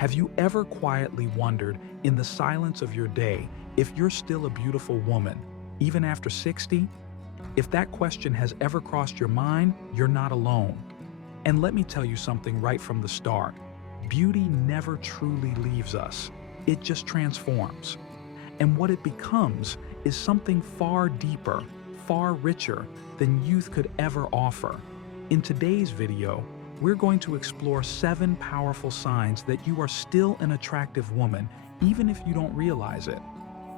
Have you ever quietly wondered in the silence of your day if you're still a beautiful woman, even after 60? If that question has ever crossed your mind, you're not alone. And let me tell you something right from the start. Beauty never truly leaves us. It just transforms. And what it becomes is something far deeper, far richer than youth could ever offer. In today's video, we're going to explore 7 powerful signs that you are still an attractive woman, even if you don't realize it.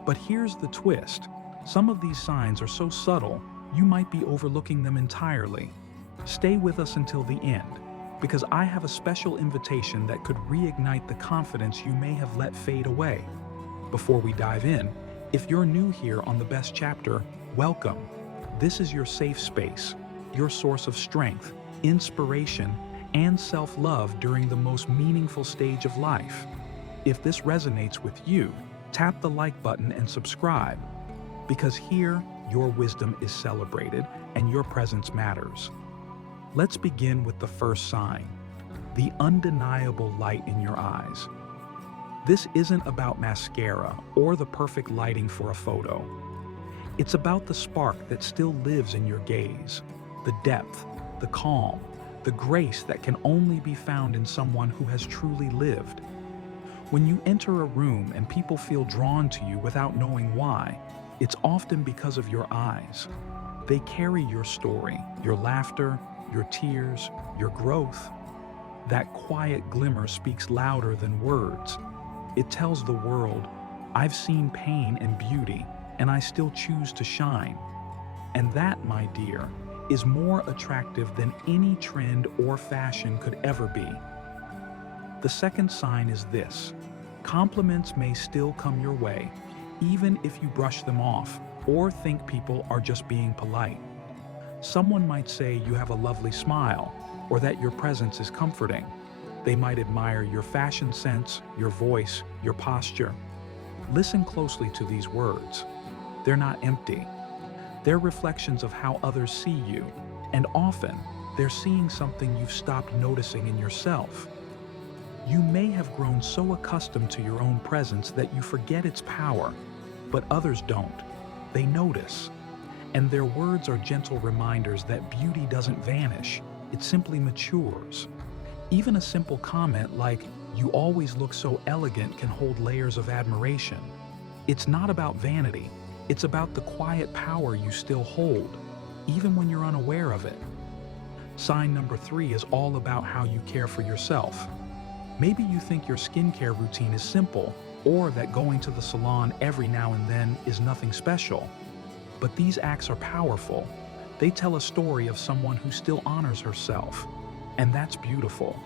But here's the twist. Some of these signs are so subtle, you might be overlooking them entirely. Stay with us until the end, because I have a special invitation that could reignite the confidence you may have let fade away. Before we dive in, if you're new here on The Best Chapter, welcome. This is your safe space, your source of strength, inspiration, and self-love during the most meaningful stage of life. If this resonates with you, tap the like button and subscribe, because here, your wisdom is celebrated and your presence matters. Let's begin with the first sign, the undeniable light in your eyes. This isn't about mascara or the perfect lighting for a photo. It's about the spark that still lives in your gaze, the depth, the calm, the grace that can only be found in someone who has truly lived. When you enter a room and people feel drawn to you without knowing why, it's often because of your eyes. They carry your story, your laughter, your tears, your growth. That quiet glimmer speaks louder than words. It tells the world, I've seen pain and beauty, and I still choose to shine. And that, my dear, is more attractive than any trend or fashion could ever be. The second sign is this. Compliments may still come your way, even if you brush them off or think people are just being polite. Someone might say you have a lovely smile or that your presence is comforting. They might admire your fashion sense, your voice, your posture. Listen closely to these words. They're not empty. They're reflections of how others see you, and often they're seeing something you've stopped noticing in yourself. You may have grown so accustomed to your own presence that you forget its power, but others don't. They notice. And their words are gentle reminders that beauty doesn't vanish, it simply matures. Even a simple comment like, "You always look so elegant," can hold layers of admiration. It's not about vanity. It's about the quiet power you still hold, even when you're unaware of it. Sign number 3 is all about how you care for yourself. Maybe you think your skincare routine is simple, or that going to the salon every now and then is nothing special. But these acts are powerful. They tell a story of someone who still honors herself. And that's beautiful.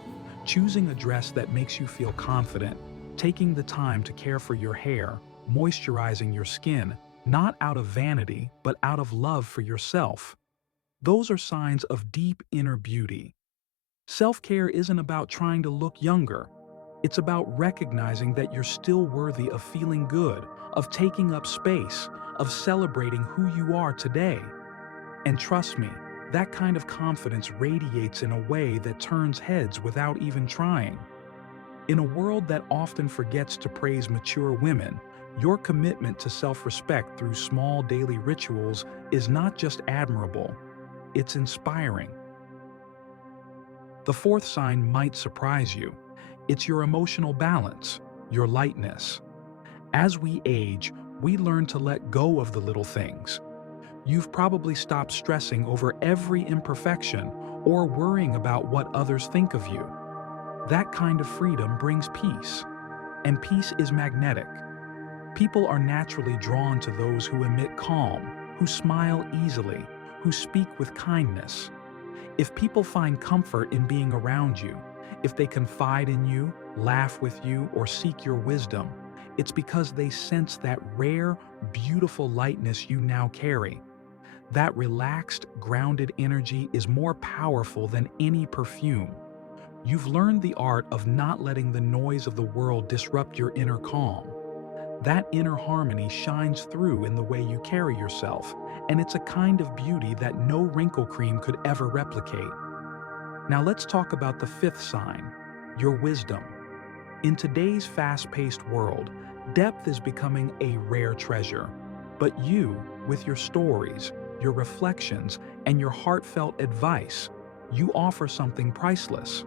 Choosing a dress that makes you feel confident, taking the time to care for your hair, moisturizing your skin, not out of vanity, but out of love for yourself. Those are signs of deep inner beauty. Self-care isn't about trying to look younger. It's about recognizing that you're still worthy of feeling good, of taking up space, of celebrating who you are today. And trust me, that kind of confidence radiates in a way that turns heads without even trying. In a world that often forgets to praise mature women, your commitment to self-respect through small daily rituals is not just admirable, it's inspiring. The fourth sign might surprise you. It's your emotional balance, your lightness. As we age, we learn to let go of the little things. You've probably stopped stressing over every imperfection or worrying about what others think of you. That kind of freedom brings peace, and peace is magnetic. People are naturally drawn to those who emit calm, who smile easily, who speak with kindness. If people find comfort in being around you, if they confide in you, laugh with you, or seek your wisdom, it's because they sense that rare, beautiful lightness you now carry. That relaxed, grounded energy is more powerful than any perfume. You've learned the art of not letting the noise of the world disrupt your inner calm. That inner harmony shines through in the way you carry yourself, and it's a kind of beauty that no wrinkle cream could ever replicate. Now let's talk about the fifth sign, your wisdom. In today's fast-paced world, depth is becoming a rare treasure. But you, with your stories, your reflections, and your heartfelt advice, you offer something priceless.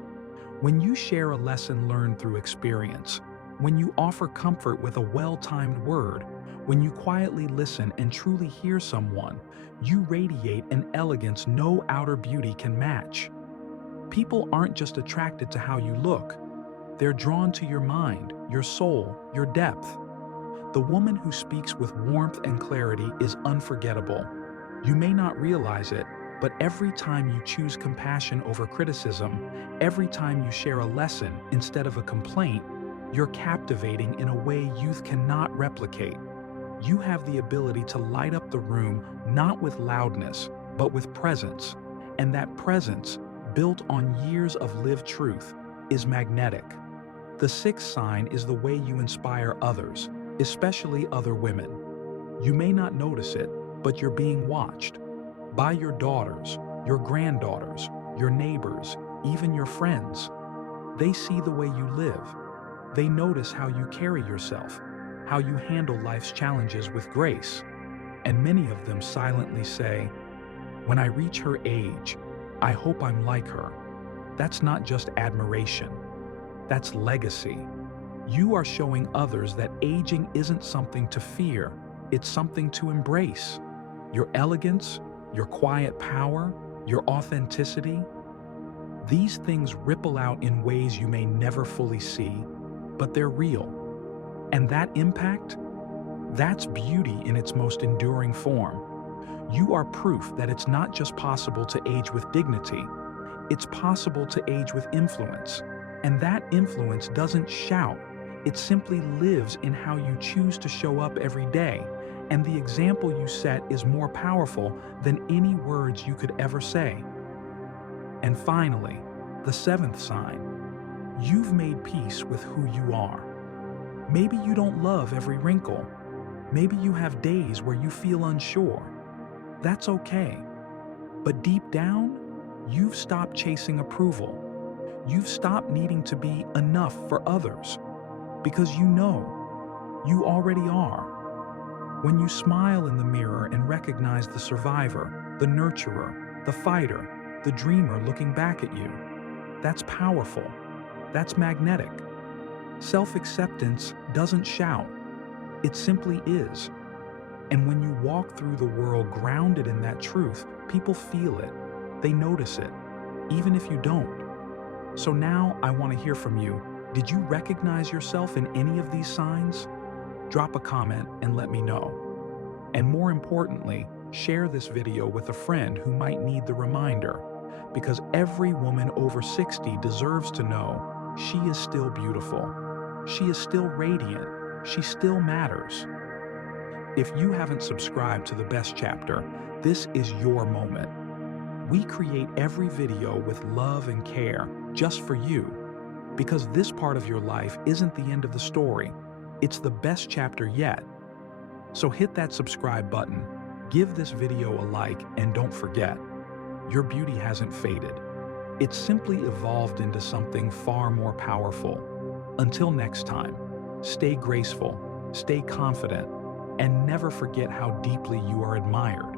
When you share a lesson learned through experience, when you offer comfort with a well-timed word, when you quietly listen and truly hear someone, you radiate an elegance no outer beauty can match. People aren't just attracted to how you look. They're drawn to your mind, your soul, your depth. The woman who speaks with warmth and clarity is unforgettable. You may not realize it, but every time you choose compassion over criticism, every time you share a lesson instead of a complaint, you're captivating in a way youth cannot replicate. You have the ability to light up the room not with loudness, but with presence. And that presence, built on years of lived truth, is magnetic. The sixth sign is the way you inspire others, especially other women. You may not notice it, but you're being watched. By your daughters, your granddaughters, your neighbors, even your friends. They see the way you live. They notice how you carry yourself, how you handle life's challenges with grace. And many of them silently say, "When I reach her age, I hope I'm like her." That's not just admiration. That's legacy. You are showing others that aging isn't something to fear, it's something to embrace. Your elegance, your quiet power, your authenticity, these things ripple out in ways you may never fully see, but they're real. And that impact? That's beauty in its most enduring form. You are proof that it's not just possible to age with dignity, it's possible to age with influence. And that influence doesn't shout, it simply lives in how you choose to show up every day. And the example you set is more powerful than any words you could ever say. And finally, the seventh sign. You've made peace with who you are. Maybe you don't love every wrinkle. Maybe you have days where you feel unsure. That's okay. But deep down, you've stopped chasing approval. You've stopped needing to be enough for others. Because you know, you already are. When you smile in the mirror and recognize the survivor, the nurturer, the fighter, the dreamer looking back at you, that's powerful. That's magnetic. Self-acceptance doesn't shout. It simply is. And when you walk through the world grounded in that truth, people feel it. They notice it, even if you don't. So now I want to hear from you. Did you recognize yourself in any of these signs? Drop a comment and let me know. And more importantly, share this video with a friend who might need the reminder, because every woman over 60 deserves to know she is still beautiful. She is still radiant. She still matters. If you haven't subscribed to The Best Chapter, this is your moment. We create every video with love and care just for you, because this part of your life isn't the end of the story. It's the best chapter yet. So hit that subscribe button, give this video a like, and don't forget, your beauty hasn't faded. It's simply evolved into something far more powerful. Until next time, stay graceful, stay confident, and never forget how deeply you are admired.